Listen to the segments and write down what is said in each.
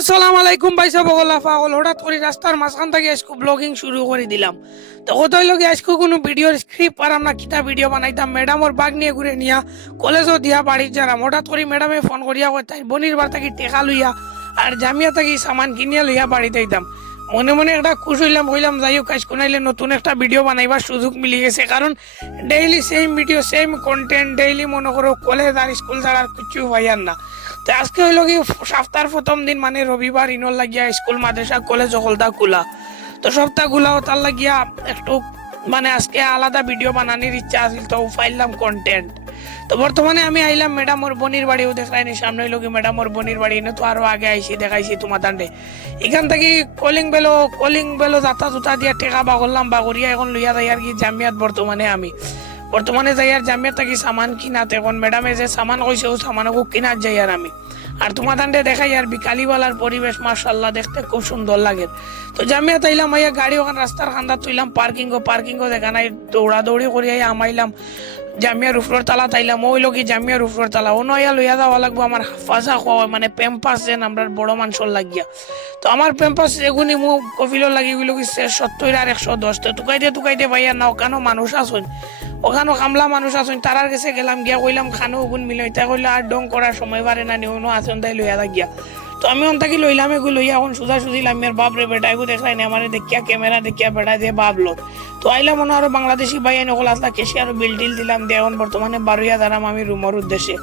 আসসালামু আলাইকুম ভাই সব পাগল হঠাৎ করে রাস্তার মাঝখান থেকে আজকে ব্লগিং শুরু করে দিলাম। তো কত লগে আজকে কোনো ভিডিওর স্ক্রিপ্ট আর আমরা কিতা ভিডিও বানাইতাম ম্যাডামর বাগ নিয়ে ঘুরে নিয়া কলেজও দিয়া বাড়ির যারাম হঠাৎ করে ম্যাডামে ফোন করিয়া তাই বনির বার থাকি টেকা লইয়া আর জামিয়া থাকি সামান কিনিয়া লইয়া বাড়িতে আইতাম। মনে মনে একটা খুশ হইলাম যাই হোক কাজ কোনাইলে নতুন একটা ভিডিও বানাইবার সুযোগ মিলি গেছে, কারণ daily same video same content daily মনে করো কলেজ আর স্কুল ছাড়া আর কিছু হইয়ার না। তো আজকে হইল কি সপ্তাহের প্রথম দিন মানে রবিবার ইনর লাগিয়া স্কুল মাদ্রাসা কলেজ সকলটা খোলা। তো সপ্তাহ খোলাও তার লাগিয়া একটু মানে আজকে আলাদা ভিডিও বানানোর ইচ্ছা আছিল, তো ফাইলাম কন্টেন্ট। তো বর্তমানে আমি আইলাম ম্যাডামর বনির বাড়িও দেখাইনি, সামনে হইল কি ম্যাডামর বনির বাড়ি না, তো আরো আগে আইসি দেখাইছি তোমার দান্ডে। এখান থেকে কলিং বেলো যাতা জুতা দিয়া টেকা বা করলাম বা করিয়া এখন লইয়া যাই আর কি জামিয়াত। বর্তমানে যাই আর জামিয়াত থাকি সামান কিনাতে, এখন ম্যাডামে যে সামান কইছে ও সামানও কিনাত যাই আর আমি। আর তোমার দান্ডে দেখাই আর বিকালিওয়ালার পরিবেশ মাশাআল্লাহ দেখতে খুব সুন্দর লাগে। তো জামিয়াত আইলাম আইয়া গাড়ি ওখান রাস্তার খান্দাত তুইলাম পার্কিংও দেখা নাই, দৌড়াদৌড়ি করি আইয়া আমাইলাম জামিয়ার উপরের তালা তাইলাম। ওই লোক জামিয়ার উপরের তালা অন্য আইয়া লইয়া যাওয়া লাগবো আমার হাফাজা খাওয়া মানে পেম্পাস যেন আমরা বড় মানুষের লাগিয়া। তো আমার পেম্পাস এগুনি মু কফিলর লাগি গেল কি 70 আর 110। তো টুকাইতে ভাইয়া না ওখানো মানুষ আসুন, ওখানো কামলা মানুষ আসুন, তারার কাছে গেলাম গিয়া কইলাম খানো ওগুন মিলাইতা কইলে আর ডং করার সময় পারে না নিও আসুন তাই লইয়া লাগিয়া। তো আমি অন্তাকি লইলাম এগুলো লইয়া এখন সোজা সুজিলাম মেয়ের বাপরে বেটা এগু দেখাই না আমার দেখিয়া ক্যামেরা দেখিয়া বেটা দিয়ে ভাবলো। তো আইলাম মনে আরো বাংলাদেশি ভাই নকল আসলা কেসি আরো বিল টিল দিলাম দিয়ে এখন বর্তমানে বারুইয়া দাঁড়াম আমি রুমের উদ্দেশ্যে।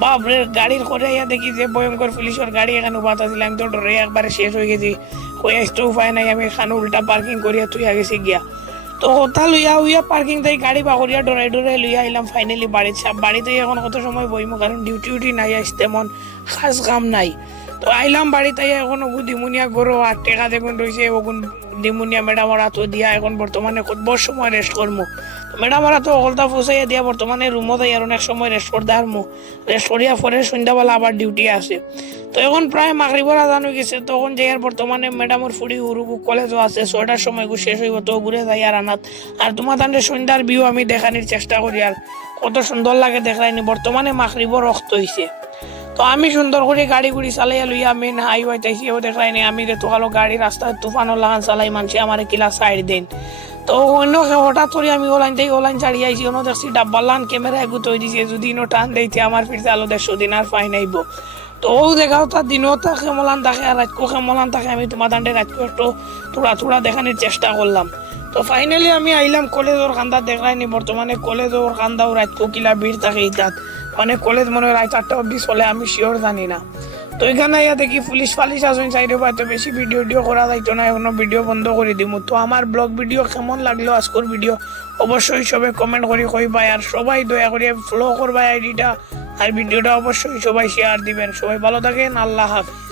বাপরে গাড়ির করে আইয়া দেখি যে ভয়ঙ্কর পুলিশের গাড়ি এখানে উপাতা দিলাম, তো ডরে একবারে শেষ হয়ে গেছি, হয়ে আসতে উপায় নাই, আমি এখানে উল্টা পার্কিং করিয়া তুইয়া গেছি গিয়া। তো ওটা লইয়া পার্কিং থেকে গাড়ি বাগরিয়া ডরাই লইয়া আইলাম ফাইনালি বাড়িতে এখন কত সময় বইমু, কারণ ডিউটি নাই আসতে মন খাস কাম নাই। তো আইলাম বাড়িতে এখন ওগুন দিমুনিয়া গরো আর টেকা দেখুন রয়েছে ওগুন দিমুনিয়া ম্যাডামর হাতও দিয়া এখন বর্তমানে কত সময় রেস্ট করবো। ম্যাডামর হাতও অকলতা ফুসাইয়া দিয়া বর্তমানে রুমত আই আর অনেক সময় রেস্ট করতে হারমু, রেস্ট করিয়া পরে সন্ধ্যাবেলা আবার ডিউটি আছে। তো এখন প্রায় মাগরিবর আজান হয়ে গেছে, তখন যাই আর বর্তমানে ম্যাডামর ফুড়ি উরুকু কলেজও আছে 6টার সময় শেষ হইব, তো ঘুরে যাই আর আনাত। আর তোমার তান্ডে সন্ধ্যার ভিউ আমি দেখানির চেষ্টা করি আর কত সুন্দর লাগে দেখাইনি। বর্তমানে মাগরিবর রক্ত হইছে, তো আমি সুন্দর করে গাড়ি গুড়ি চালাইয়া লইয়া মেন হাইওয়ে তাইছি ও দেখাই নাই আমি তো কালো গাড়ি রাস্তায় তুফানো লাগান চালাই মানুষে আমার কিলা সাইড দেন। তো অন্য হঠাৎ করে আমি ওলাইন ছাড়িয়ে আইছি, অন্য দেখছি ডাব্বা লান ক্যামেরা এগু তৈ দিছে, যদি ইনো টান দিতে আমার ফিরতে আলো 150 দিন আর ফাইন আইব। তো ও দেখাও তার দিনও তা খেমলান থাকে আর রাতকো খেমলান থাকে, আমি তোমার দান্ডে রাতকো একটু থোড়া দেখানোর চেষ্টা করলাম। তো ফাইনালি আমি আইলাম কলেজের কান্দা দেখাইনি, বর্তমানে কলেজের কান্দাও রাতকো কিলা ভিড় থাকে ইতাত, মানে কলেজ মনে হয় 8টা অব্দি চলে আমি শিওর জানি না। তো এখানে ইয়া দেখি পুলিশ ফালিশ আসুন সাইডে পাইতো, বেশি ভিডিও করা যাইতো না, এখনো ভিডিও বন্ধ করে দিব। তো আমার ব্লগ ভিডিও কেমন লাগলো আজকের ভিডিও অবশ্যই সবাই কমেন্ট করে কইবাই, আর সবাই দয়া করে ফলো করবাই আইডিটা, আর ভিডিওটা অবশ্যই সবাই শেয়ার দিবেন। সবাই ভালো থাকেন, আল্লাহ হাফেজ।